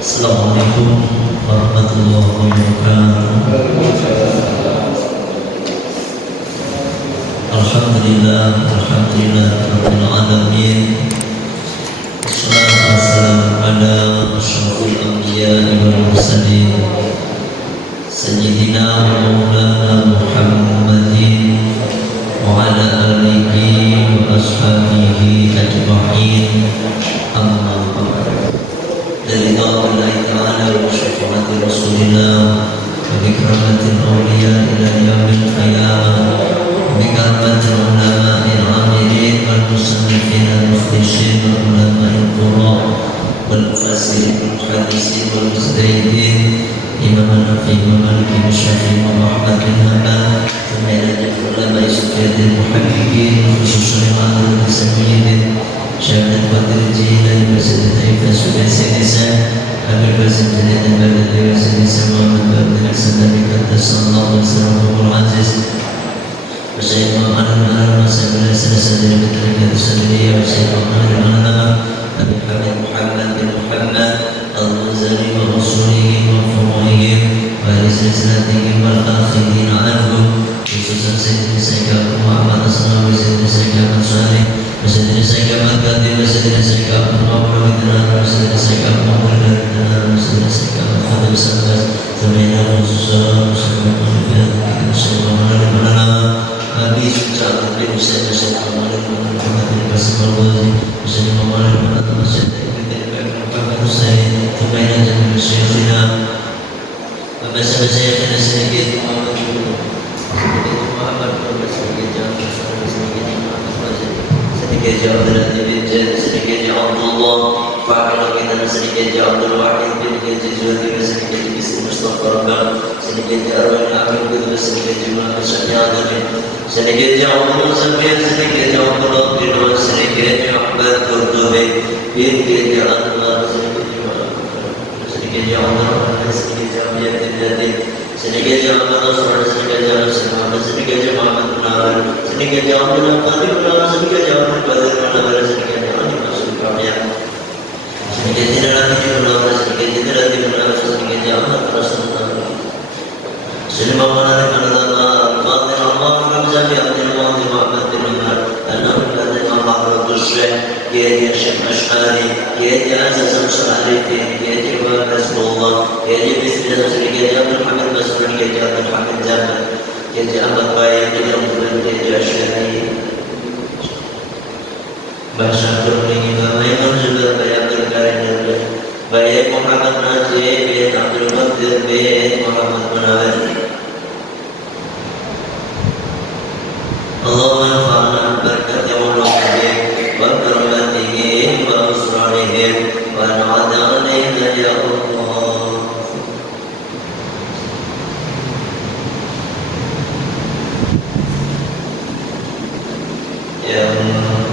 Assalamualaikum warahmatullahi wabarakatuh. Alhamdulillah rabbil alamin. Wassalatu wassalamu ala asyrafil anbiya'i wal mursalin sayyidina wa maulana Muhammadin wa ala alihi wa ashabihi ajma'in. Amma ba'd. Dari Allah Ta'ala wa syafa'ati Rasulillah wa ikramatil awliya ila yaumil qiyamah wa ikramatil ulama'il amilin wal musannifin al-mukhlisin wal ulama'il qura wal mufassirin wal hadisin wal mustahidin Imam Nafi wa Maliki wa Syafi'i wa Ahmad bin Hanbal wa ilajah ulama'i sufyatil muhaqqiqin khususan ma'adul sayyidin Syahadat Badir Jilani Basadat Aifah Sudah Sedisa Amir Basin Jalidan Badat Dewa Sedisa Muhammad Badir Hasan Nabi Kata Sallallahu Alaihi Wasallam Aziz Wasyaiq Muhammad Al-Malam Masyaiq Al-Asra Sadri Batarika Tusadriya Wasyaiq Muhammad Al-Malam Nabi Hamid Muhammad bin Muhammad Al-Muzari wa Rasulihim wa Furuhihim wa Rizrizlatihim wal Akhidin Anhum Khususan Sayyidina Sayyidina Muhammad Asnawi Sayyidina Sayyidina Salih Sayyidina Sayyidina Qadir Sayyidina Sayyidina Muhammad Sayyidina Sayyidina Muhammad Sayyidina Sayyidina Khadim Sayyidina Sayyidina Rasulullah Sayyidina Sayyidina Nabi Sayyidina Nabi Sayyidina Sayyidina Muhammad Rasulullah Sayyidina Muhammad Sayyidina Sayyidina Tumaina Jami'ul Syekhina Mabasa Syekhina Sayyidina Muhammad sedikit jauh dari bin sedikit jauh Allah Fakir kita sedikit jauh Abdul Wahid bin Jizul juga sedikit Bismillah Mustafa sedikit jauh dari Akhir Kudu sedikit jumlah Masyarakat sedikit jauh Musafir sedikit jauh Berlok sedikit jauh Berkurtubi sedikit jauh Allah sedikit jauh Allah sedikit jauh Yatim Yatim sedikit jauh Allah sedikit jauh Muhammad sedikit jauh Muhammad Munawar sedikit jauh Munawar sedikit jauh Munawar sedikit jauh dimasuk kami sedikit tidak lagi Munawar sedikit tidak lagi Munawar sedikit jauh Rasulullah Sayyidina Muhammad Allah Fatir Allah Ramzah bi Abdul Muhammad bin Umar Anam Qadir Allah Rasulullah Yadi Syekh Ash'ari Yadi Aziz Al-Syarifin Yadi Wa Rasulullah Yadi Bismillah sedikit jauh Muhammad Rasulullah Yadi Abdul Hamid Zaman Yadi Ahmad Bayi Yadi Abdul Yadi Asyari Bahasa Turmi Bayi Manzul Bayi Abdul Karim Bayi Muhammad Najib Bayi Abdul Qadir Bayi Muhammad Munawar Allahumma anfa'na berkati Allah wa karumatihim wa usrarihim wa na'adana ya Allah Ya Allah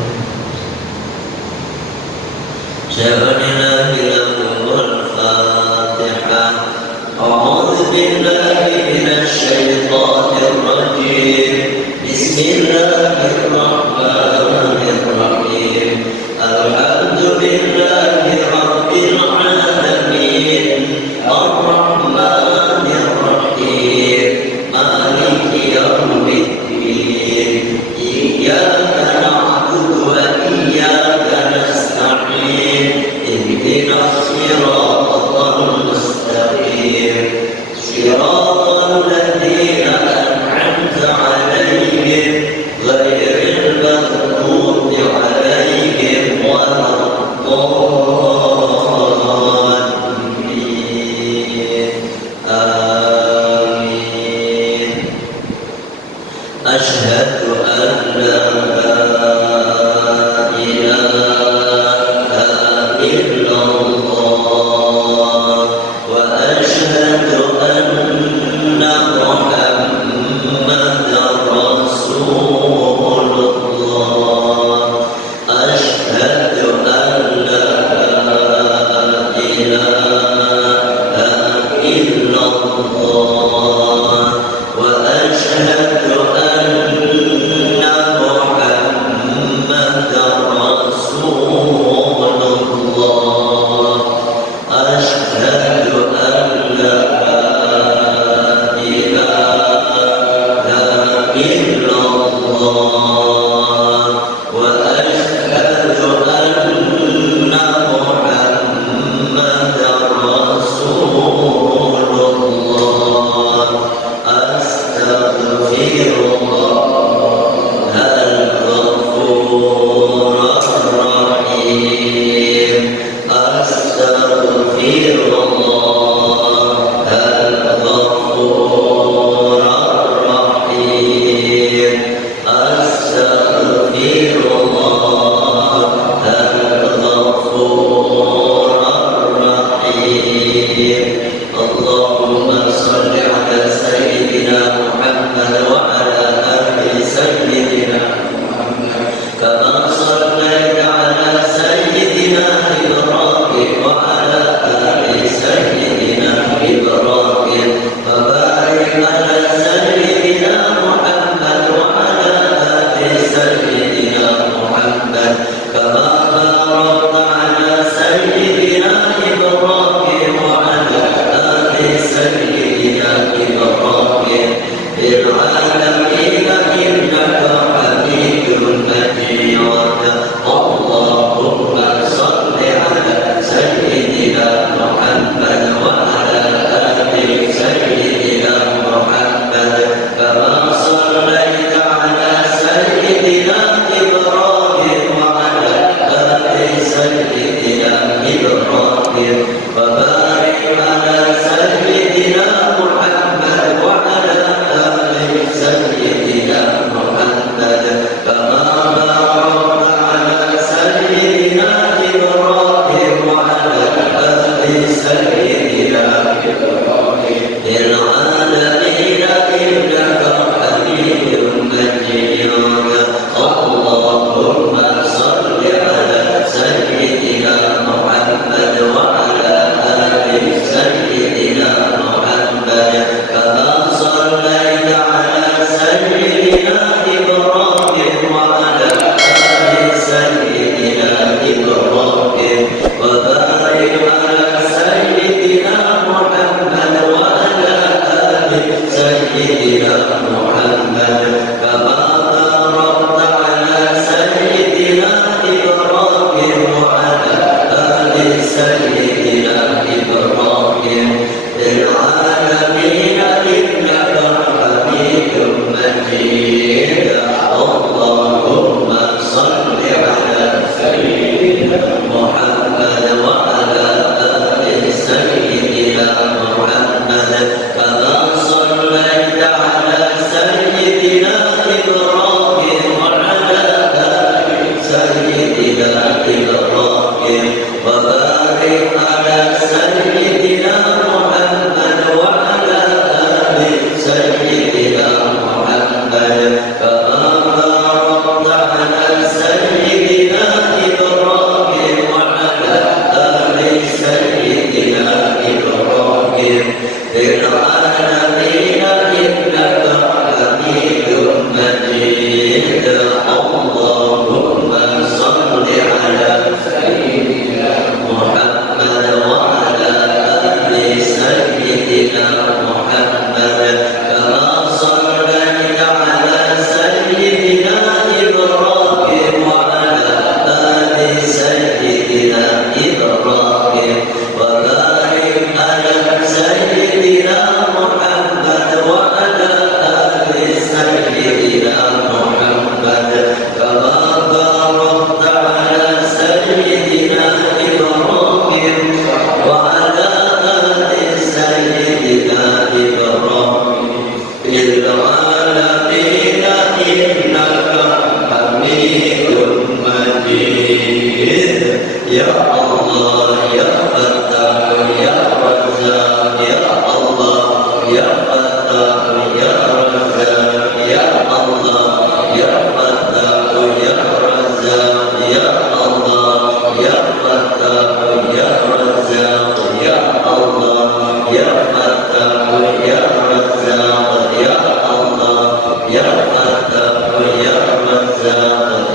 Syaranilah bilahul Fatihah A'udhu billahi minasyaitanir rajim Bismillahirrahmanirrahim Alhamdulillahi rabbil alamin Ar-Rahmanir Rahim Maliki yaumiddin Iyyaka na'budu wa iyyaka nasta'in Ihdinas siratal mustaqim Siratal ladzina an'amta 'alaihim ghairil maghdubi 'alaihim waladdallin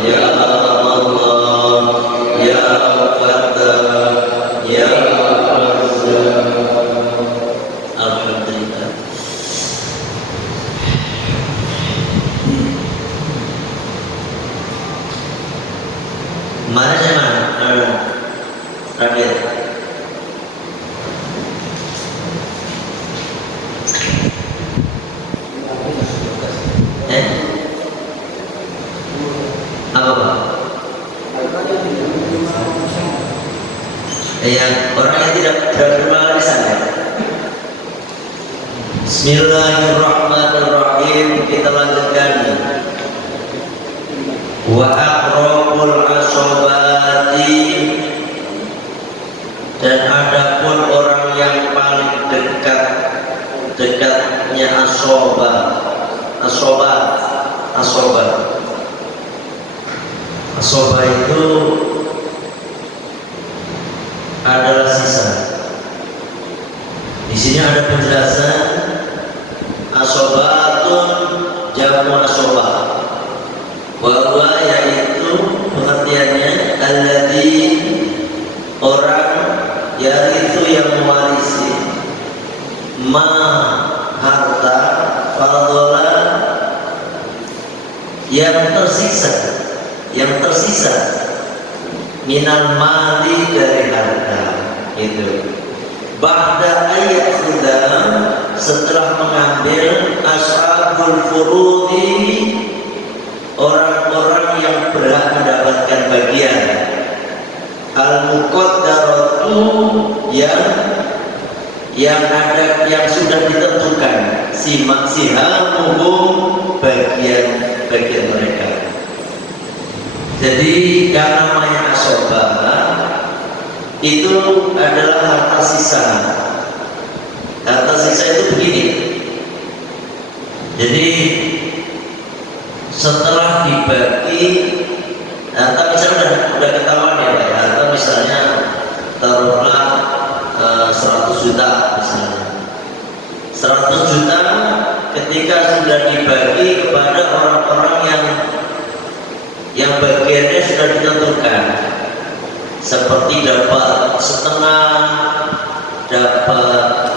Ya Allah, Ya Fatah. Yang orang yang tidak berkenal di sana. Bismillahirrahmanirrahim. Kita lanjutkan. Wa aqrabul asobati, dan adapun orang yang paling dekatnya asoba itu adalah sisa. Di sini ada penjelasan asobatun jamu asobah, bahwa yaitu pengertiannya alladzi, orang yaitu yang mewarisi ma harta fadhala yang tersisa minal mali dari harta itu, ba'da ayat sudah setelah mengambil ashabul furudi, orang-orang yang berhak mendapatkan bagian, al-muqaddaratu yang sudah ditentukan, sihamuhum bagian mereka. Jadi yang namanya asobah itu adalah harta sisa. Harta sisa itu begini. Jadi setelah dibagi, harta misalnya udah ketahuan ya Pak, harta misalnya taruhlah 100 juta misalnya. 100 juta ketika sudah dibagi kepada orang-orang yang bagiannya sudah ditentukan, seperti dapat setengah, dapat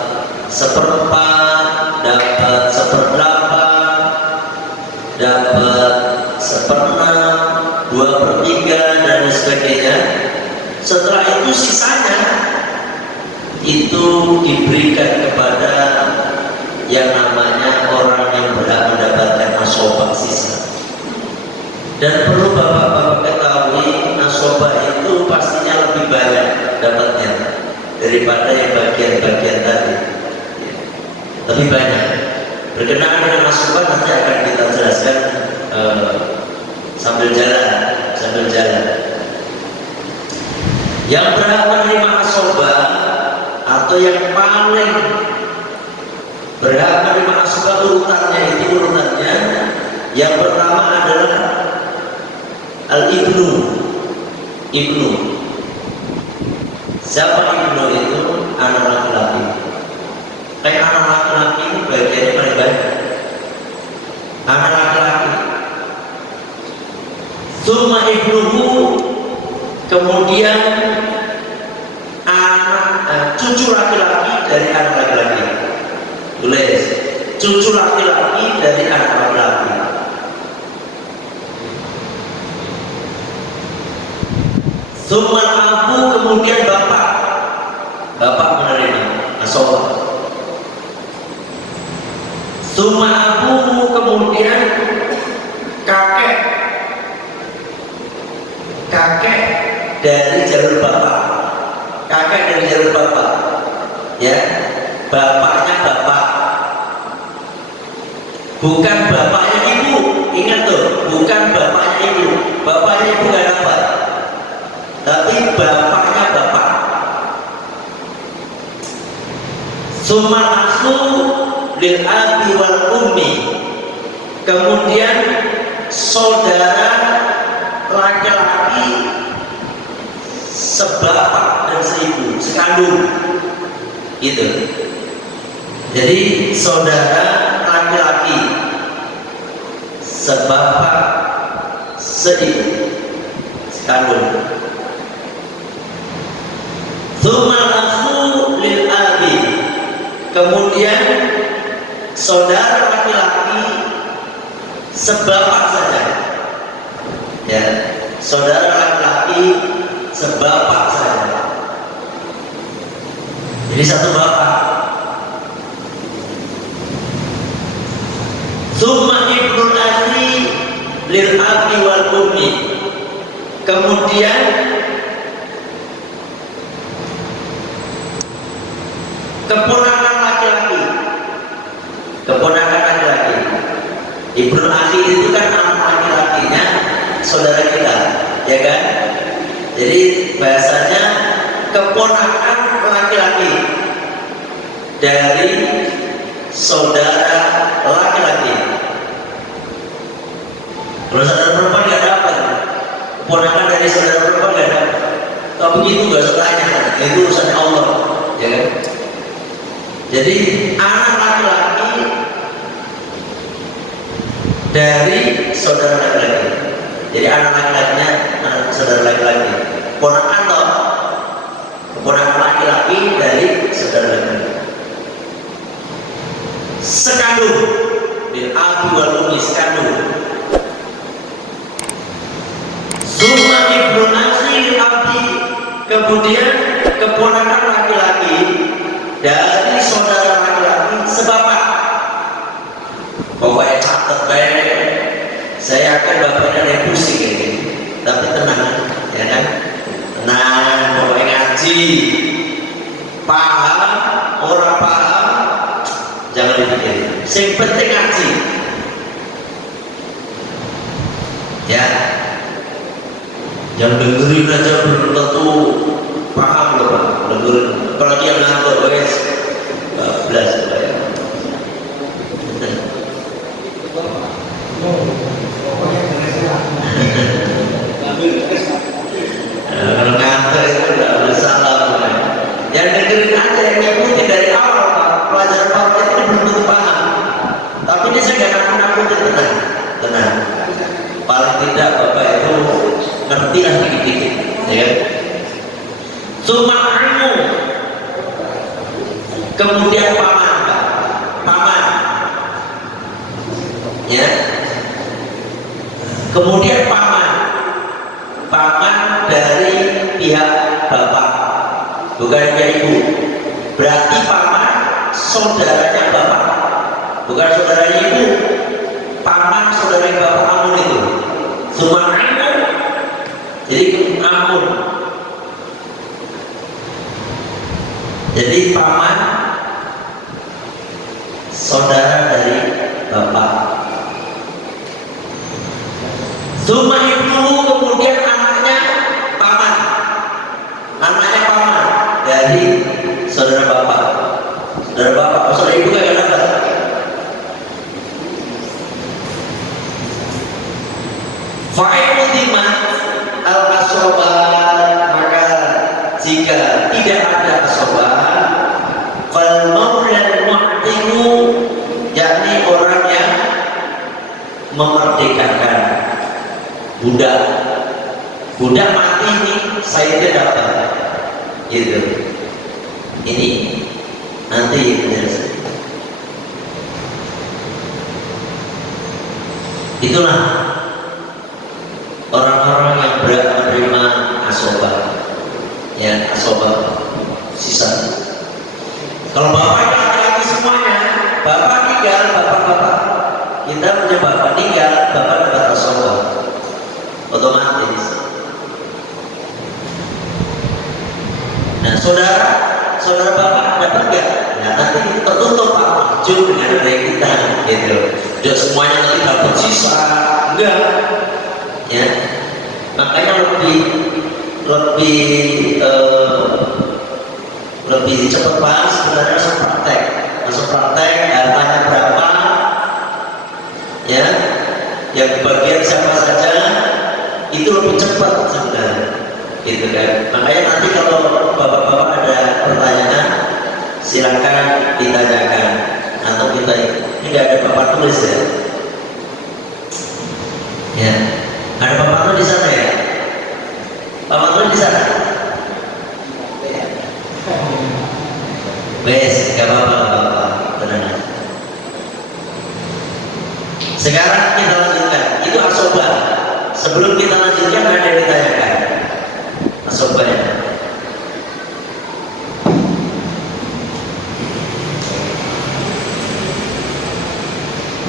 seperempat, dapat seperdelapan, dapat seperenam, 2/3 dan sebagainya. Setelah itu sisanya itu diberikan kepada yang namanya orang yang berhak mendapatkan asobah sisa. Dan perlu bapak-bapak ketahui, asobah itu pastinya lebih banyak dapatnya daripada yang bagian-bagian tadi. Lebih banyak. Berkenaan dengan asobah nanti akan kita jelaskan sambil jalan. Yang berhak menerima asobah atau yang paling berhak menerima asobah urutannya yang pertama adalah al-ibnu. Siapa ibnu itu? Anak laki-laki. Kayak anak laki-laki ini bagiannya paling banyak. Anak laki-laki. Summa ibnuhu, kemudian cucu laki-laki dari anak laki-laki. Tulis, cucu laki-laki dari anak laki-laki. Summa abu, kemudian bapak menerima asobah. Summa abu, kemudian kakek dari jalur bapak. Kakek dari jalur bapak, ya, bapaknya bapak, bukan bapaknya ibu. Ingat tuh, bukan bapaknya ibu. Bapaknya ibu nggak dapat, tapi bapaknya bapak. Sumal aslu lil abi wal ummi, kemudian saudara laki-laki sebapak dan seibu, sekandung gitu. Jadi saudara laki-laki sebapak seibu, sekandung. Tsumal akhu lil abi, kemudian saudara laki-laki sebapak saja, ya, saudara laki-laki sebapak saja, jadi satu bapak. Tsumma ibnul akhi lil abi wal ummi, kemudian keponakan laki-laki, keponakan laki-laki. Ibnu akhi itu kan anak laki-lakinya saudara kita, ya kan? Jadi bahasanya keponakan laki-laki dari saudara laki-laki. Kalau saudara perempuan nggak dapat, keponakan dari saudara perempuan nggak dapat. Kalau begitu nggak usah tanya, itu urusan Allah, ya kan? Jadi anak laki-laki dari saudara laki-laki. Jadi anak laki-lakinya anak saudara laki-laki. Ponakan toh, keponakan laki-laki dari saudara laki-laki. Sekandung, bil abi wal ummi, sekandung. Summa ibnu akhi abdi, kemudian keponakan laki-laki dari saudara laki-laki sebapak. Pokoknya catat baik. Saya yakin bapaknya ada pusing ini, tapi tenang, ya kan? Tenang, pokoknya ngaji, paham, orang paham, jangan dipikirin. Yang penting ngaji, ya. Yang dengerin aja belum tentu paham loh, Pak. Dengerin, apalagi yang ngantor, guys. 12 ya. Kalau ngantor itu tidak bersalah. Yang dengerin aja, yang ngikuti dari awal, Pak. Pelajaran Pak itu belum tentu paham. Tapi ini saya nggak nakut-nakutin, tenang. Paling tidak Bapak itu ngerti lah dikit-dikit, ya kan? Suma'amu, kemudian paman, ya. Kemudian paman dari pihak bapak, bukan pihak ibu. Berarti paman saudaranya bapak, bukan saudaranya ibu. Paman saudara bapak amun itu. Suma'amu, jadi amun. Jadi paman saudara dari bapak. Suma ibnu, kemudian anaknya paman. Anaknya paman dari saudara bapak. Saudara bapak, saudara ibu kayak dapat. Fa'imutima al-asobat, maka jika tidak ada asobat, fal maulal mu'tiku, yakni orang yang memerdekakan budak mati ini saya tidak dapat, gitu. Ini nanti penjelasan. Itulah orang-orang yang berat menerima asobah, ya asobah sisa. Kalau bapak laki-laki semuanya, bapak tinggal, bapak kita punya bapak tinggal, bapak dapat asobah otomatis. Nah saudara bapak dapat nggak? Nah nanti tertutup Pak Mahjub dengan anak kita, gitu. Tidak semuanya nanti dapat sisa, enggak. Ya, makanya lebih cepat Pak sebenarnya masuk praktek hartanya berapa, ya, yang bagian siapa saja, itu lebih cepat sebenarnya, gitu kan. Makanya nanti kalau bapak-bapak ada pertanyaan silakan ditanyakan atau kita ini nggak ada bapak tulis ya, ya. Ada Pak Mantu di sana ya? Pak Mantu di sana? Wes, gak apa-apa, tenang. Sekarang kita lanjutkan. Itu asobah. Sebelum kita lanjutkan ada yang ditanyakan. Asobahnya.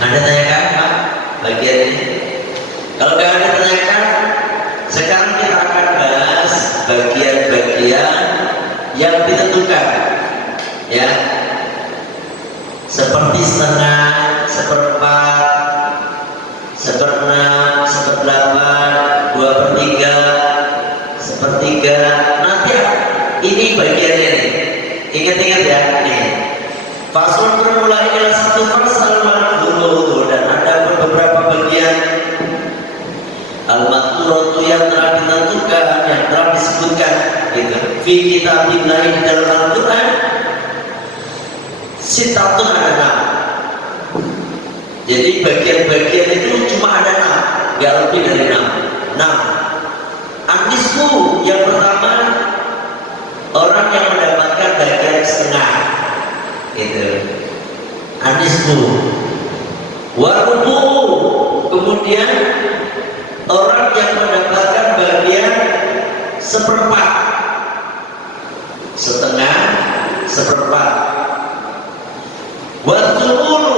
Anda tanyakan Pak bagian ini? Kalau nggak ada tanyakan, sekarang kita akan bahas bagian-bagian yang ditentukan ya, seperti setengah, seperempat, seperenam, seperdelapan, 2/3, sepertiga. Nanti ini bagiannya nih. Ingat-ingat ya, nih. Faslun bermula adalah satu fasal al-wudu, dan ada beberapa bagian al-maturatu yang telah ditentukan, yang telah disebutkan gitu. Fi kitabillah, di dalam Al-Quran, sitatun ada 6. Jadi bagian-bagian itu cuma ada 6, nggak lebih dari 6. Anisku yang pertama, orang yang mendapatkan bagian setengah, itu anisku. Warubu, kemudian orang yang mendapatkan bagian seperempat, setengah, seperempat. Wasululu,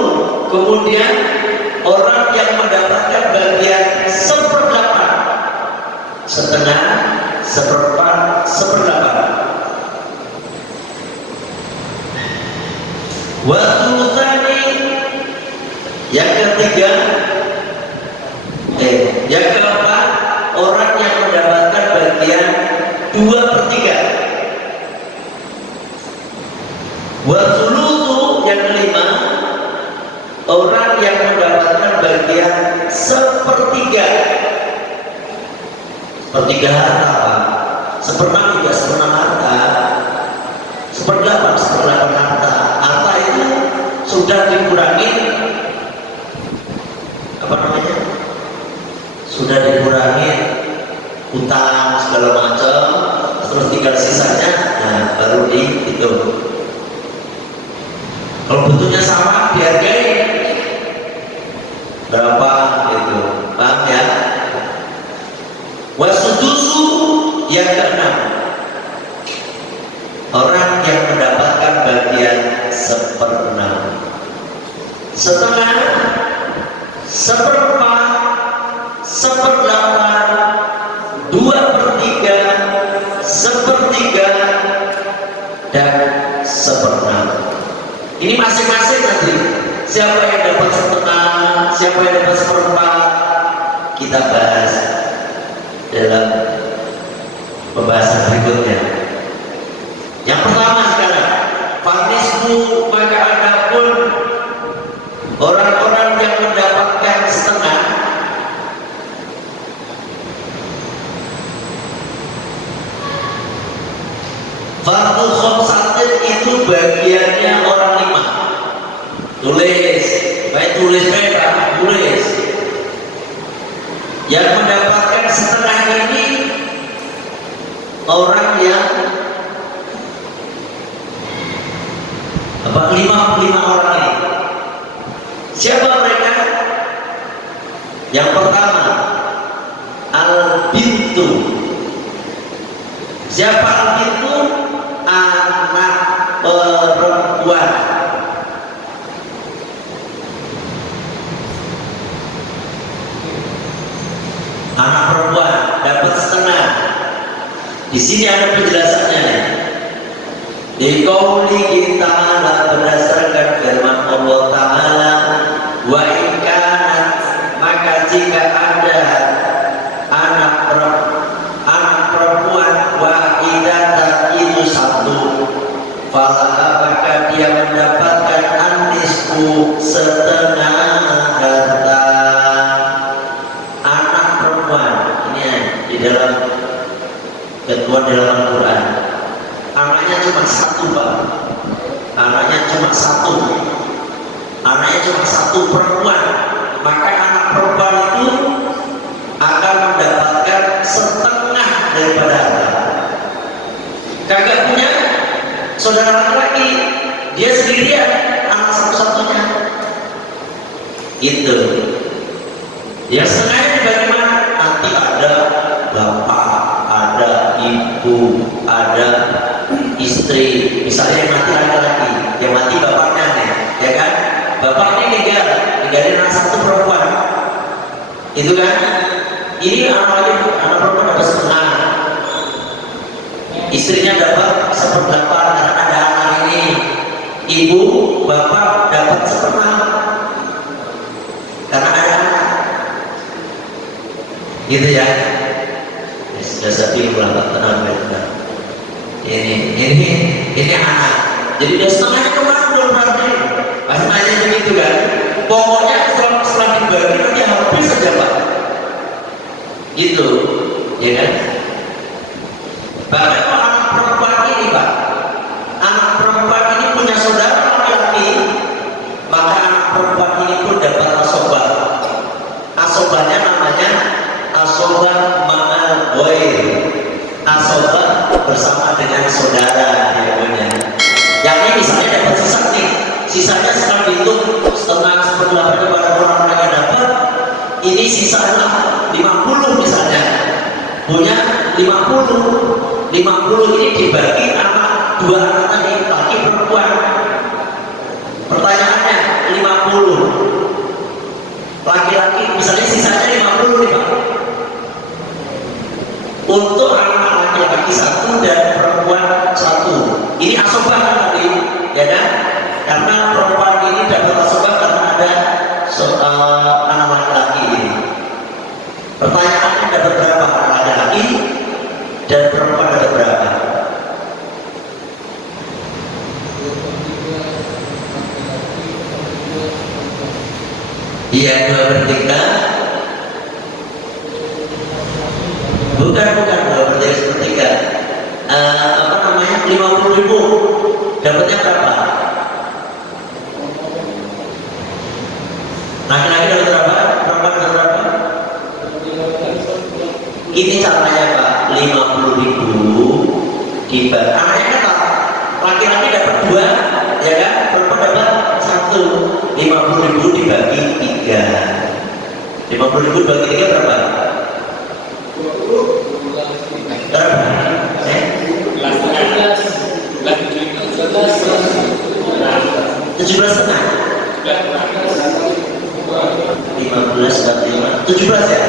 kemudian orang yang mendapatkan bagian seperdelapan, setengah, seperempat, seperdelapan. Wasulutani, yang ketiga, yang keempat, orang yang mendapatkan bagian 2/3. Wasulutu, yang kelima, orang yang mendapatkan bagian sepertiga. Sepertiga harta, Pak. Seperenam juga seperenam harta. Seperdelapan harta. Harta itu sudah dikurangi, apa namanya? Sudah dikurangi utang segala macam, terus tinggal sisanya, nah baru dihitung. Kalau bentuknya sama, dihargai berapa gitu, paham ya? Wasudusu, yang keenam, orang yang mendapatkan bagian seperenam, setengah, seperempat, seperdelapan, 2/3, sepertiga, dan seperenam. Ini masing-masing nanti. Siapa yang dapat setengah, siapa yang dapat seperempat, kita bahas dalam pembahasan berikutnya. Yang pertama sekarang, fanismu, maka adapun orang-orang yang mendapatkan setengah, fardu khamsatin, itu bagiannya orang 5. Tulis, baik tulis mereka, tulis. Yang mendapatkan setengah ini orang yang 55 orang ini. Siapa mereka? Yang pertama, al-bintu. Siapa al-bintu? Anak perempuan. Anak perempuan dapat setengah. Di sini ada penjelasannya. Di qauli ta'ala, berdasarkan firman Allah Ta'ala, wa in kanat, maka jika ada anak perempuan wahidatan, itu satu, fala, maka dia mendapatkan anisfu, setengah harta. Anak perempuan ini di dalam ketentuan dalam Al-Quran, anaknya cuma satu, Pak. Anaknya cuma satu. Anaknya cuma satu perempuan. Maka anak perempuan itu akan mendapatkan setengah daripada harta. Kagak punya saudara laki-laki, dia sendirian, anak satu-satunya. Gitu. Yang setengahnya dibagi mana? Nanti ada bapak, ada ibu, ada istri. Misalnya yang mati laki-laki, yang mati bapaknya nih, ya kan? Bapak ini ninggalin anak satu perempuan, itu kan? Ini anak perempuan dapat setengah, istrinya dapat 1/8 karena ada anak ini. ibu bapak dapat setengah karena ada anak, gitu ya. Sudah saya bilang tenang. Ini anak, jadi dia setengahnya kemana belum berarti pasti nanya begitu kan. Pokoknya setelah dibagi nanti habis saja pak, gitu ya kan. Bahkan kalau anak perempuan ini pak, anak perempuan ini punya saudara laki-laki, maka anak perempuan ini pun dapat asobah. Asobahnya namanya asobah ma'al ghair, asobah bersama dengan saudara namanya. Yang ini misalnya dapat sisa nih, sisanya setelah dihitung setengah seperempat pada orang mereka dapat, ini sisanya 50 misalnya, punya 50 ini dibagi anak dua anak tadi, laki perempuan. Pertanyaannya 50 laki-laki misalnya sisanya 50 nih pak, untuk anak laki-laki satu dan perempuan satu. Ini asobah tadi ya kan, karena perempuan ini dapat asobah karena ada anak laki-laki ini. Pertanyaannya dapat berapa anak laki-laki dan perempuan dapat berapa? Iya 2/3. Bukan 2/3. Apa namanya 50.000 dapatnya berapa? Laki-laki dapat berapa? Perempuan dapat berapa? Ini caranya pak, 50.000 dibagi. Anaknya kan laki-laki dapat 2 ya kan, perempuan dapat 1. 50.000 dibagi 3. 50.000 dibagi 3 berapa? Berapa? 17,5. 15 kali 5 17 ya?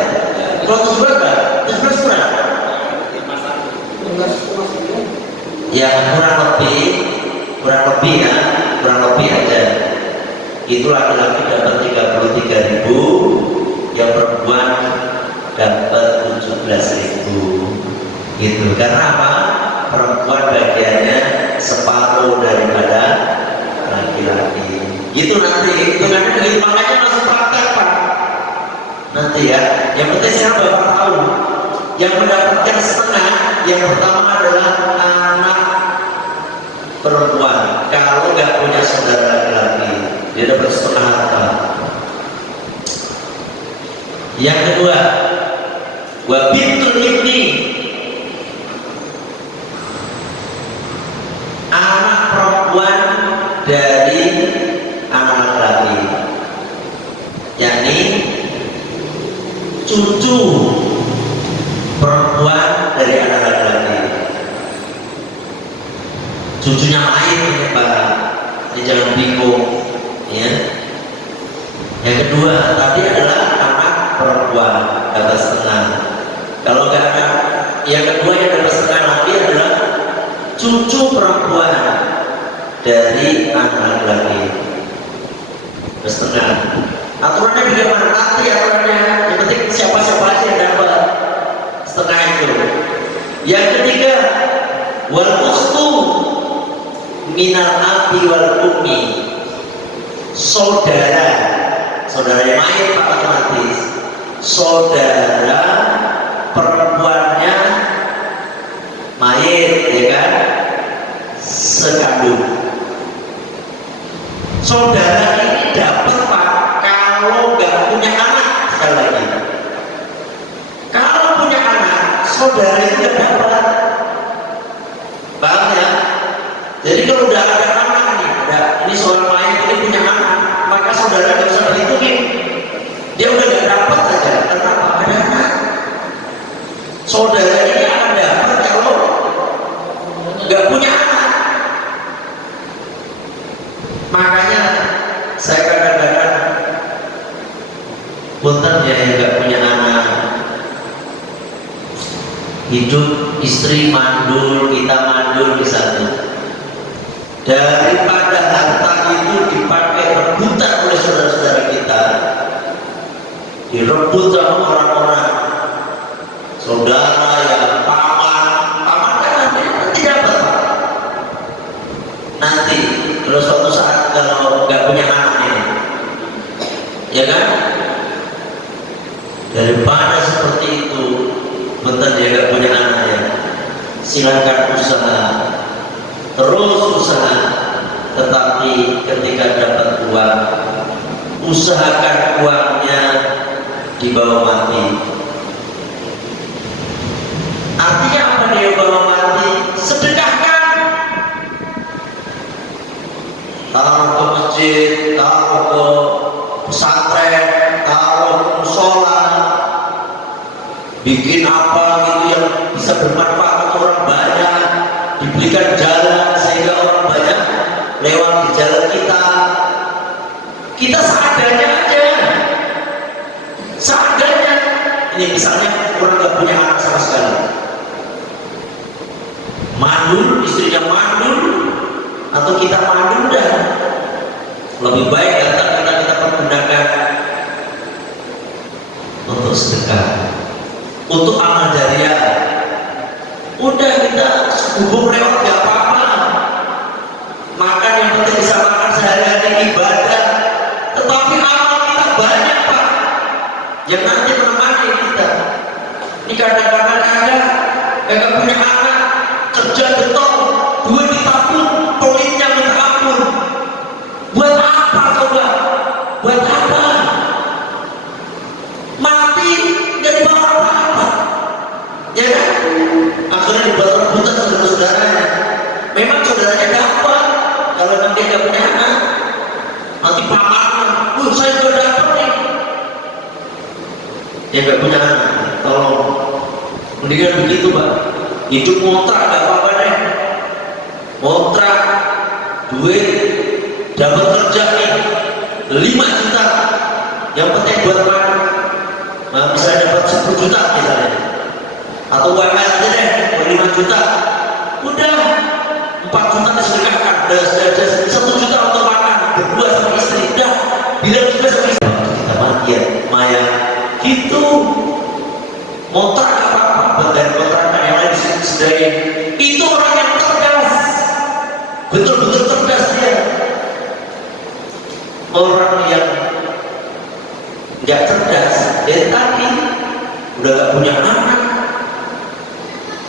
Kalau 17 berapa? 17 kurang? Ya kurang lebih ya, kurang lebih aja. Itu laki-laki dapat 33.000, yang perempuan dapat 17.000 gitu. Karena apa? Perempuan bagiannya separuh daripada laki-laki. Itu nanti hitungannya begitu, makanya masuk praktek pak. Nanti ya, yang penting sekarang bapak tahu, yang mendapatkan setengah yang pertama adalah anak perempuan. Kalau nggak punya saudara laki-laki, dia dapat setengah harta. Yang kedua, wa bintul ibni, anak perempuan dari anak laki-laki, yakni cucu perempuan dari anak laki-laki. Cucunya lain ya pak, ini jangan bingung ya. Yang kedua tadi adalah anak perempuan dapat setengah. Kalau nggak ada, yang kedua yang dapat setengah lagi adalah cucu perempuan dari anak laki-laki setengah. Aturannya bagaimana? Nanti aturannya, yang penting siapa-siapa aja yang dapat setengah itu. Yang ketiga, wal ukhtu minal abi wal ummi, saudara yang lain pak otomatis, saudara perempuannya mayit ya kan, sekandung. Saudara ini dapat pak kalau nggak punya anak. Sekali lagi, kalau punya anak saudara itu nggak dapat, paham ya? Jadi kalau udah ada anak nih, ini seorang lain ini punya anak, maka saudara nggak usah berhitungin, dia udah nggak dapat aja. Karena apa? Ada anak. Saudara ini akan dapat kalau nggak punya anak. Makanya saya kadang-kadang punten ya yang nggak punya anak, hidup istri mandul, kita mandul di sana. daripada harta itu dipakai rebutan oleh saudara-saudara kita, direbut sama orang-orang saudara yang paman kan nanti dapat Pak. Nanti kalau suatu saat kalau nggak punya anak ini, ya kan, daripada seperti itu bentar dia nggak punya anak ya, silakan usaha, terus usaha, tetapi ketika dapat uang, usahakan uangnya dibawa mati. Artinya apa dia bawa mati? Sedekahkan, taruh ke masjid, taruh ke pesantren, taruh ke musola, bikin apa gitu yang bisa bermanfaat untuk orang banyak, diberikan jalan sehingga orang banyak lewat di jalan kita. Kita seadanya aja, seadanya. Ini misalnya orang nggak punya anak sama sekali, mandul, istrinya mandul, atau kita mandul, dan lebih baik datang kita pergunakan untuk sedekah, untuk amal jariah. Udah kita hubung lewat gak apa-apa, makan yang penting bisa makan sehari-hari, ibadah, tetapi amal kita banyak Pak yang nanti menemani kita. Ini kadang-kadang gak punya anak, kerja getol, duit ditabung, pelitnya minta ampun. Buat apa coba? Buat apa? Mati gak dibawa apa-apa, ya kan? Akhirnya dibuat rebutan saudara-saudaranya. Memang saudaranya dapat, kalau nanti dia gak punya anak, nanti pamannya, saya udah dapat nih. Dia gak punya anak, tolong. Mendingan begitu Pak, hidup ngontrak gak apa-apa deh, ngontrak, duit, dapat kerja nih 5 juta, yang penting buat makan. Nah, bisa dapat 10 juta misalnya, atau UMR aja deh 5 juta, udah 4 juta disedekahkan, udah 1 juta untuk makan berdua sama istri, udah bilang juga sama istri kita mati ya Maya gitu. Montrak apa-apa, buat dari kontrakan yang lain disediain. Itu orang yang cerdas, betul-betul cerdas dia. Orang yang nggak cerdas dari tadi udah nggak punya anak,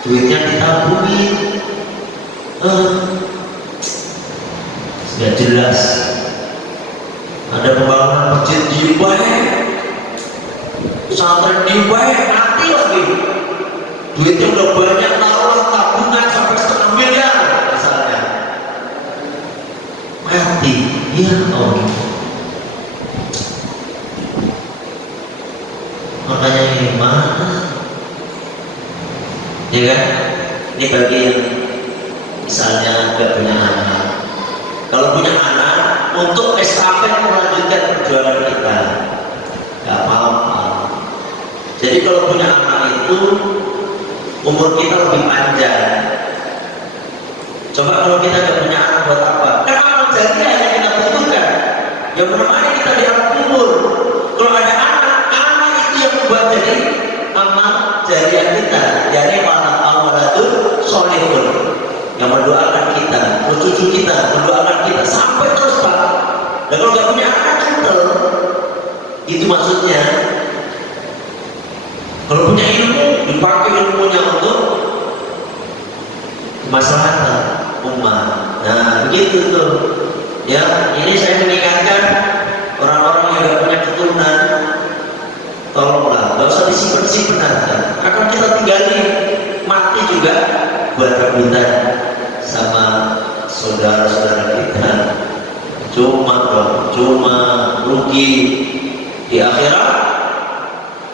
duitnya ditabungin, sudah jelas ada pembangunan masjid di baik, pesantren di baik, nanti lagi duitnya udah banyak, taruh tabungan sampai 1,5 miliar misalnya, mati ya Allah. Makanya gimana ya kan, ini bagi yang misalnya gak punya anak. Kalau punya anak, untuk estafet melanjutkan perjuangan kita gak apa-apa. Jadi kalau punya anak itu umur kita lebih panjang. Coba kalau kita gak punya anak buat apa? Kan amal jariah yang kita butuhkan, yang menemani kita di alam kubur. Kalau ada anak itu yang membuat jadi amal jariah kita, jadi amalatun sholihun, yang mendoakan kita, cucu kita mendoakan kita sampai terus Pak. Dan kalau gak punya anak kental, itu maksudnya. Kalau punya ilmu, dipakai ilmunya untuk kemaslahatan umat. Nah begitu tuh ya. Ini saya mengingatkan orang-orang yang gak punya keturunan, tolonglah, gak usah disimpan-simpan, akan kita tinggalin, mati juga buat rebutan sama saudara-saudara kita. Cuma rugi di akhirat,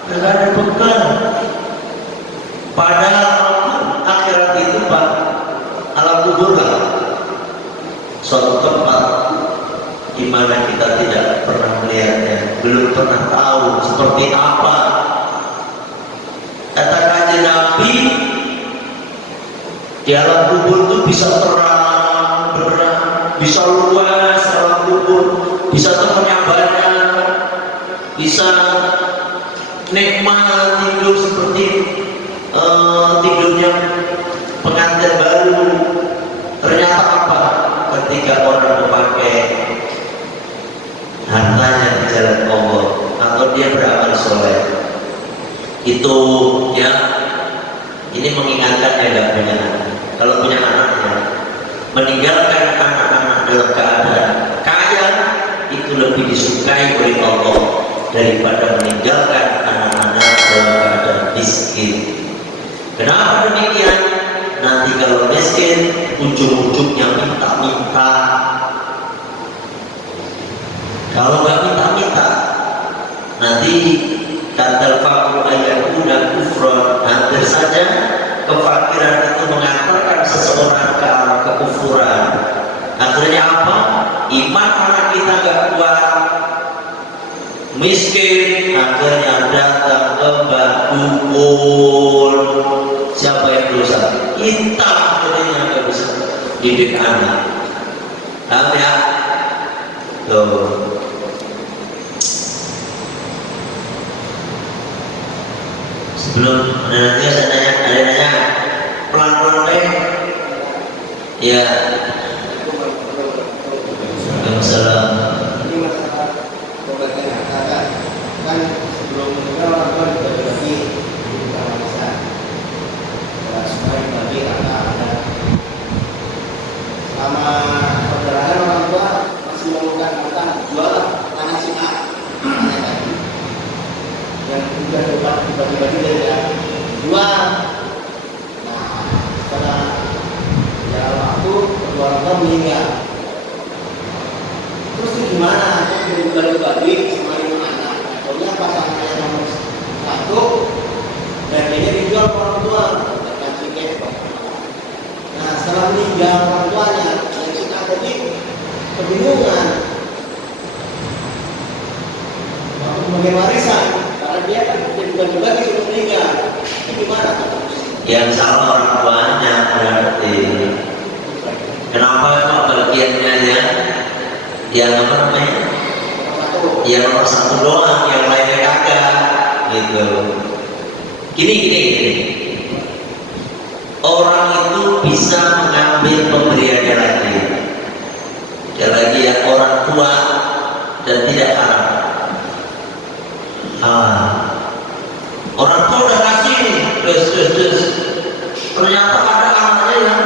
gak ada bekal. Padahal akhirat itu Pak, alam kubur lah, suatu tempat di mana kita tidak pernah melihatnya, belum pernah tahu seperti apa. Kata Kanjeng Nabi, di alam kubur itu bisa terang benderang, tidurnya pengantin baru. Ternyata apa? Ketika orang memakai hartanya di jalan Allah atau dia beramal soleh, itu ya, ini mengingatkan yang nggak punya anak. Kalau punya anaknya, meninggalkan anak-anak dalam keadaan kaya itu lebih disukai oleh Allah daripada meninggalkan anak-anak dalam keadaan miskin. Kenapa demikian? Nanti kalau miskin, ujung-ujungnya minta-minta. Kalau nggak minta-minta, nanti kata fakir ayahku dan kufron, hampir saja kefakiran itu mengantarkan seseorang ke arah kekufuran. Akhirnya apa? Iman anak kita nggak kuat, miskin, akhirnya datang ke Mbak Dukun. Siapa yang dosa? Kita akhirnya nggak bisa didik anak. Paham ya? Tuh. Sebelum nanti saya nanya, ada nanya pelan-pelan deh. Ya. Waalaikumsalam. Ini masalah obatnya kan sebelum meninggal orang tua juga berbagi di kamar masa supaya bagi anak-anak. Selama perjalanan orang tua masih memerlukan harta, jual tanah si A yang sudah dibagi-bagi dari jual. Nah, setelah jalan waktu kedua orang tua meninggal. Terus itu gimana? Dibagi-bagi sama 5 anak. Pokoknya pasangan yang nomor 1 dan ini dijual ke orang tua dengan tiket. Nah, setelah meninggal orang tuanya, yang kita tadi kebingungan waktu membagi warisan karena dia kan dibagi-bagi sebelum meninggal. Ini gimana? Yang salah orang tuanya berarti. Kenapa kok bagiannya ya? Yang apa namanya? Yang nomor 1 doang, yang lainnya kagak, gitu. Gini. Orang itu bisa mengambil pemberiannya lagi. Sekali lagi ya, orang tua dan tidak haram. Orang tua udah kasih, terus. Ternyata ada anaknya yang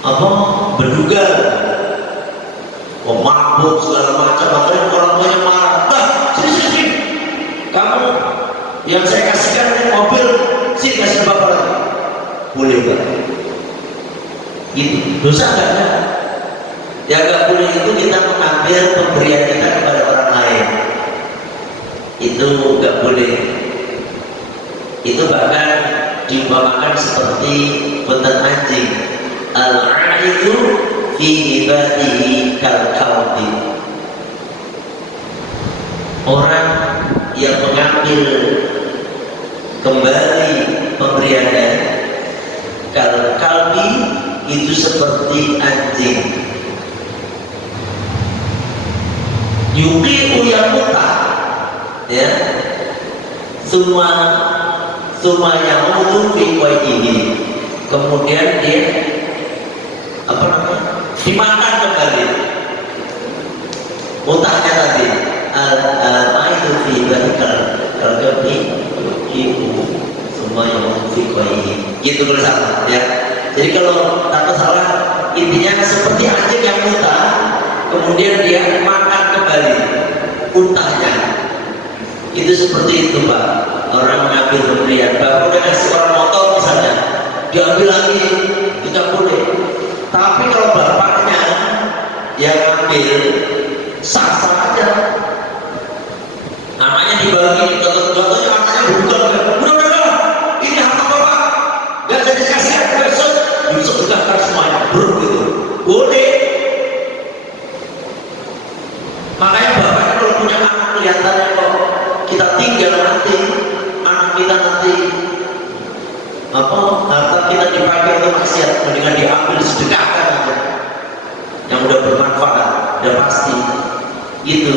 apa? Berduga. Mabuk segala macam, akhirnya orang tuanya marah. Sini, kamu yang saya kasihkan mobil, sini kasih bapak lagi. Boleh nggak? Itu dosa nggak? Yang nggak boleh itu kita mengambil pemberian kita kepada orang lain. Itu nggak boleh. Itu bahkan diumpamakan seperti beton anjing. Al-aidu fi ibadihi kal-kalbi. Orang yang mengambil kembali pemberiannya kal-kalbi itu seperti anjing. Yuqi'u yamuta, ya, semua yang mutu fi wajhihi, kemudian dia apa namanya? Dimakan kembali mutahnya tadi. Al-aidu fi kal-kalbi yuqi'u semua yang mutu fi wajhihi. Gitu bersama ya. Jadi kalau tak salah, intinya seperti anjing yang muntah, kemudian dia makan kembali muntahnya. Itu seperti itu Pak. Orang mengambil pemberian, Bapak udah kasih orang motor misalnya, diambil lagi, tidak boleh. Tapi kalau bapaknya yang ambil, sah-sah aja. Anaknya dibagi, contohnya anaknya bukan, udah, ini harta bapak, gak jadi kasih besok dikasihkan semuanya, gitu. Boleh. Makanya bapak kalau punya anak kelihatannya kok kita tinggal nanti, anak kita nanti apa harta kita dipakai untuk maksiat, mendingan diambil sedekahkan aja yang udah bermanfaat, udah pasti gitu.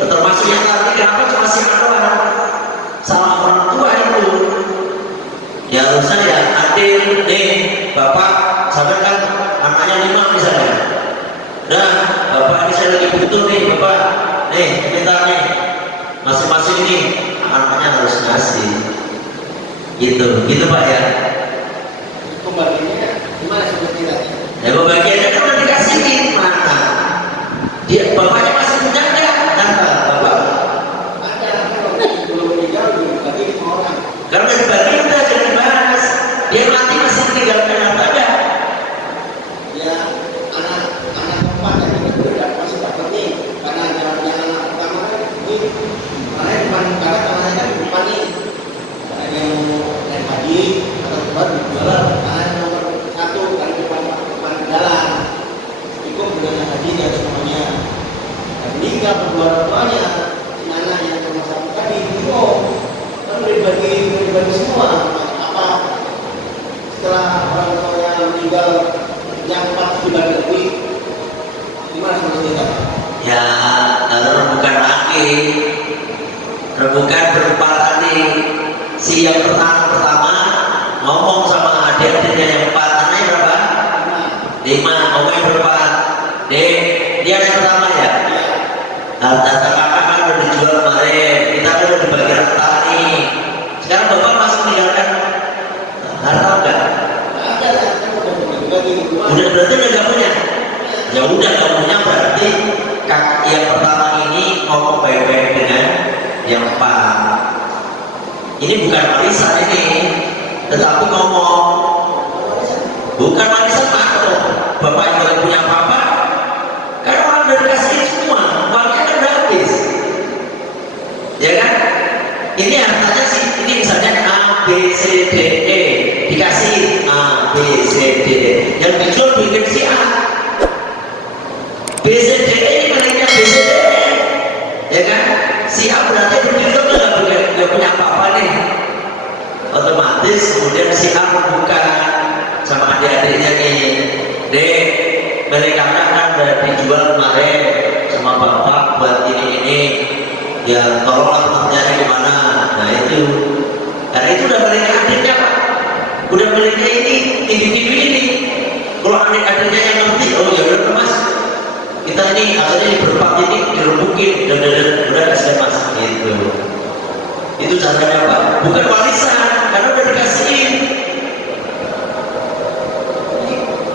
Termasuk yang tadi, kenapa cuma si anak sama orang tua itu Ya harusnya ya adil nih, bapak sampai kan anaknya 5 misalnya. Nah, bapak ini saya lagi butuh nih, bapak nih minta nih masing-masing ini anaknya harus ngasih. Gitu Pak ya. Pembagiannya gimana sebetulnya? Ya pembagiannya kan udah dikasihin mana? Dia bapaknya masih punya enggak? Bapak. Ada kalau belum meninggal dibagi 5 orang. Kalau udah dibagi udah jangan dibahas. Dia mati masih meninggalkan apa enggak? Ya anak keempat yang itu udah masih dapat nih karena jalannya anak pertama kan ini karena depan karena tangannya kan depan nih karena yang naik haji atau depan jualan karena nomor 1 kali depan jalan itu budaya haji dan semuanya dan meninggal kedua orang tuanya anak yang nomor 1 tadi itu kan dibagi semua apa setelah orang tua yang meninggal yang 4 dibagi lebih gimana sebetulnya? Ya bukan lagi rebukan berupa tadi si yang pertama ngomong sama adik-adiknya yang 4 anaknya berapa? 5 ngomongnya berapa? Dia yang pertama ya? Harta kakak kan udah dijual kemarin, kita kan udah dibagi rata nih. Sekarang bapak masih meninggalkan harta enggak? Udah berarti udah gak punya? Ya udah gak punya berarti yang pertama ini ngomong baik-baik dengan yang 4. Ini bukan warisan ini, tetapi ngomong bukan warisan makro. Bapak yang gak punya apa-apa, karena orang udah dikasih semua, uangnya kan udah habis, ya kan? Ini hartanya sih, ini misalnya A, B, C, D, E dikasih A, B, C, D, E yang dijual bikin si A, B, C, D, E ini miliknya B, C, D, E, ya kan? Si A berarti begitu nggak punya apa-apa nih, otomatis kemudian si A membuka sama adik-adiknya nih, Dek, mereka kan udah dijual kemarin sama bapak buat ini, ya tolonglah pekerjaannya gimana. Nah itu, karena itu udah miliknya adiknya Pak, udah miliknya ini individu ini. Kalau adik-adiknya yang ngerti, oh ya udah Mas, kita ini akhirnya berempat ini direbukin dan udah kasih Mas gitu. Itu caranya Pak, bukan warisan karena udah dikasihin.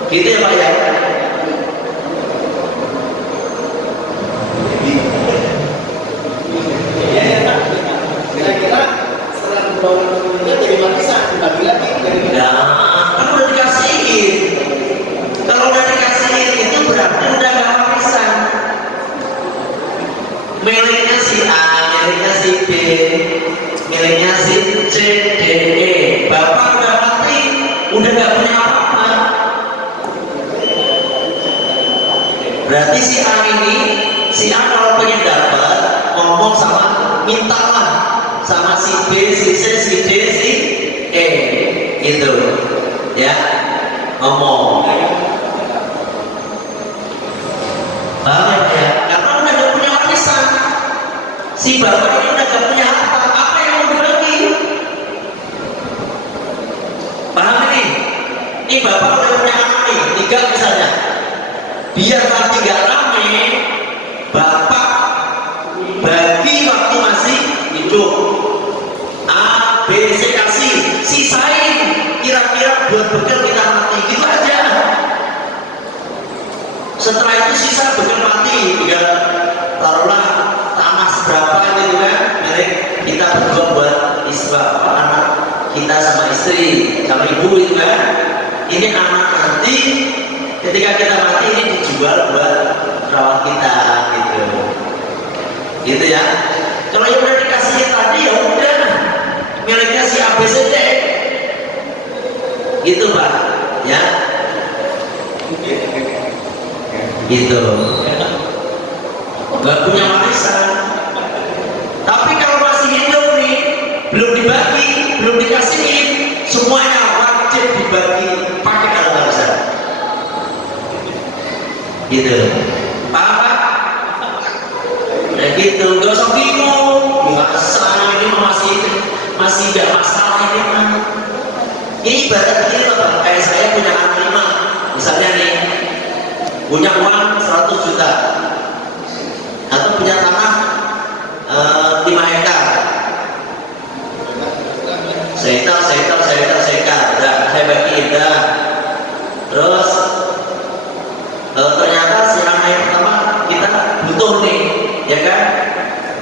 Gitu ya Pak ya. Kira-kira setelah pembangunan kemudian jadi warisan dibagi lagi Nah, kan udah dikasihin. Kalau udah dikasihin itu berarti udah gak warisan. Miliknya si A, miliknya si B, miliknya si C, D, E. Bapak udah mati, udah gak punya apa-apa. Berarti si A ini, si A kalau pengen dapat ngomong sama mintalah sama si B, si C, si D, si E, gitu, ya, ngomong. Paham ya Pak ya? Karena udah gak punya warisan. Si bapak ini udah gak punya apa yang mau dibagi. Paham ini? Ini bapak udah punya anak nih, 3 misalnya. Biar nanti gak rame, bapak bagi waktu masih hidup. A, B, C kasih, sisain kira-kira buat bekal kita mati, gitu aja. Setelah itu sisa bekal mati, tinggal taruhlah tanah seberapa gitu kan, milik kita berdua buat anak kita sama istri, sama ibu gitu kan. Ini anak nanti ketika kita mati ini dijual buat rawat kita gitu ya. Kalau yang udah dikasih tadi ya udah miliknya si A, B, C, D gitu Pak ya, gitu, nggak punya warisan. Tapi kalau masih hidup nih, belum dibagi, belum dikasihin, semuanya wajib dibagi pakai dalam warisan gitu. Paham Pak? Nah gitu, gak usah bingung. Biasa ini masih gak masalah ini mah. punya uang 100 juta atau punya tanah 5 hektar. Saya dah, saya bagiin dah. Terus ternyata si anak yang pertama kita butuh nih, ya kan?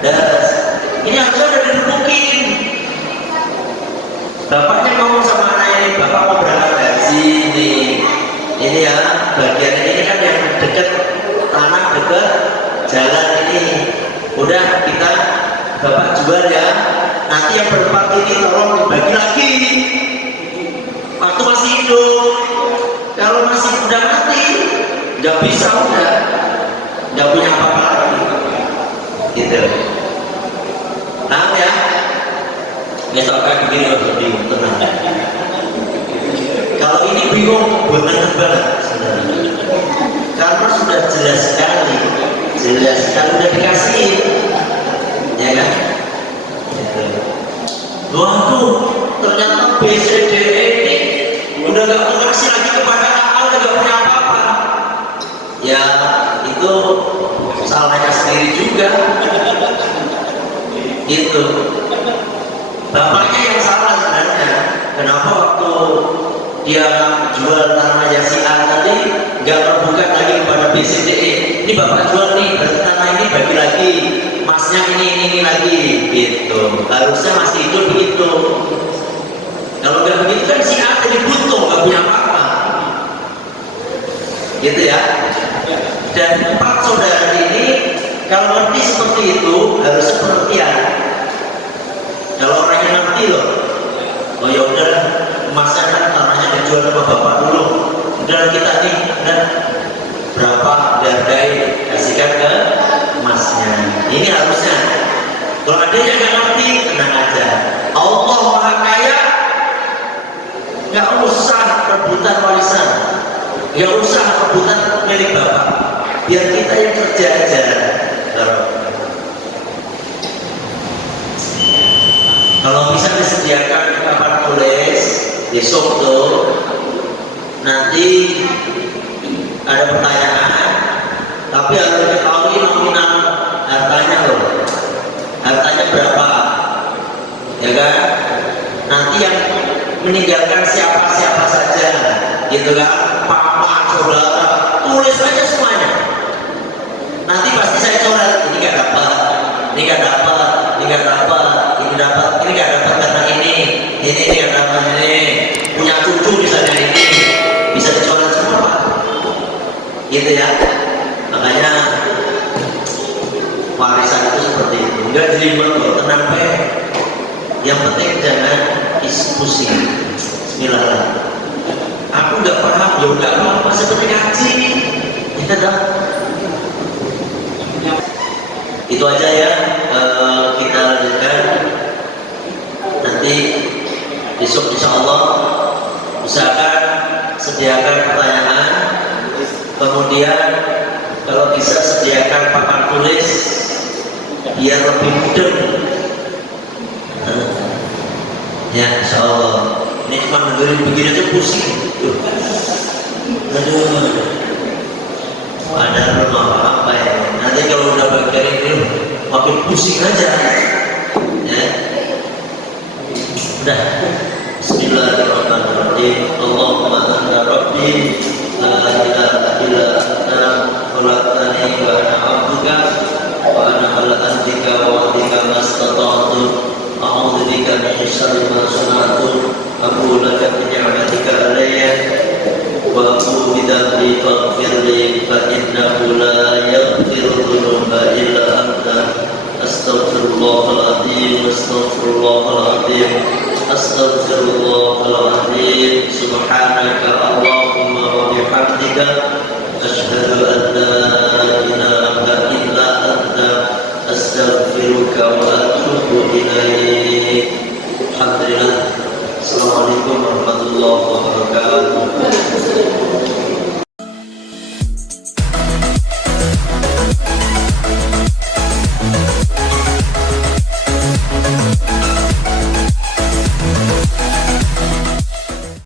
Dan ini harusnya udah didudukin. Bapaknya ngomong sama anak ini, bapak mau berangkat dari sini. Ini ya, bagian ini kan yang dekat tanah, dekat jalan ini. Udah kita bapak jual ya. Nanti yang berempat ini tolong dibagi lagi. Waktu masih hidup. Kalau masih udah mati, nggak bisa udah, nggak punya apa-apa lagi. Gitu. Nah ya. Misalkan begini harus bingung, tenang. Kalau ini bingung, benar-benar, karena sudah jelas sekali udah dikasih, ya kan? Waduh, ternyata BCDE ini udah gak mau kasih lagi kepada AA, udah gak punya apa-apa. Ya itu salahnya sendiri juga. Gitu. Bapaknya yang salah sebenarnya. Kenapa waktu dia jual tanahnya si A tadi nggak terbuka lagi kepada BCDE? Ini bapak jual nih, berarti tanah ini bagi lagi, masnya ini lagi, gitu. Harusnya masih hidup begitu. Kalau nggak begitu kan si A jadi buntung, nggak punya apa-apa. Gitu ya. Dan 4 saudara ini kalau ngerti seperti itu harusnya pengertian. Kalau orang yang ngerti loh, oh ya udah, emasnya kan tanahnya dijual sama bapak dulu, udah kita nih, udah berapa dihargai, kasihkan ke emasnya. Ini harusnya. Kalau ada yang nggak ngerti, tenang aja. Allah Maha Kaya, nggak usah rebutan warisan, nggak usah rebutan milik bapak, biar kita yang kerja aja. Kalau bisa disediakan papan tulis besok tuh, nanti ada pertanyaan, tapi harus diketahui nominal hartanya loh, hartanya berapa, ya kan? Nanti yang meninggalkan siapa saja, gitu kan? Papa, saudara, tulis aja semuanya. Nanti pasti saya coret, ini nggak dapat, ini nggak dapat, ini nggak dapat, ini dapat, ini nggak dapat karena ini nggak dapat ini, punya cucu misalnya ini, bisa dicoret semua Pak, gitu ya. Makanya warisan itu seperti itu, nggak jelimet loh, tenang Pak. Yang penting jangan pusing. Bismillah. Aku nggak paham, ya nggak apa-apa, seperti ngaji, ya dah. Itu aja ya, kita lanjutkan nanti besok insya Allah. Usahakan sediakan pertanyaan, kemudian kalau bisa sediakan papan tulis biar lebih mudah. Ya insya Allah. Ini cuma dengerin begini aja pusing. Aduh, ada apa ya? Nanti kalau udah bagian ini makin pusing aja. Ya. Udah. Bismillahirrahmanirrahim. Allahumma anta rabbi la ilaha illa anta khalaqtani wa ana 'abduka wa ana 'ala ahdika wa wa'dika mastata'tu. A'udzu bika min syarri ma sana'tu. Aku laka bi ni'matika alayya wa aku bidambi faghfirli fa innahu la yaghfiru dhunuba illa anta. Astaghfirullahaladzim, astaghfirullahaladzim, astaghfirullahaladzim. Subhanaka Allahumma wa bihamdika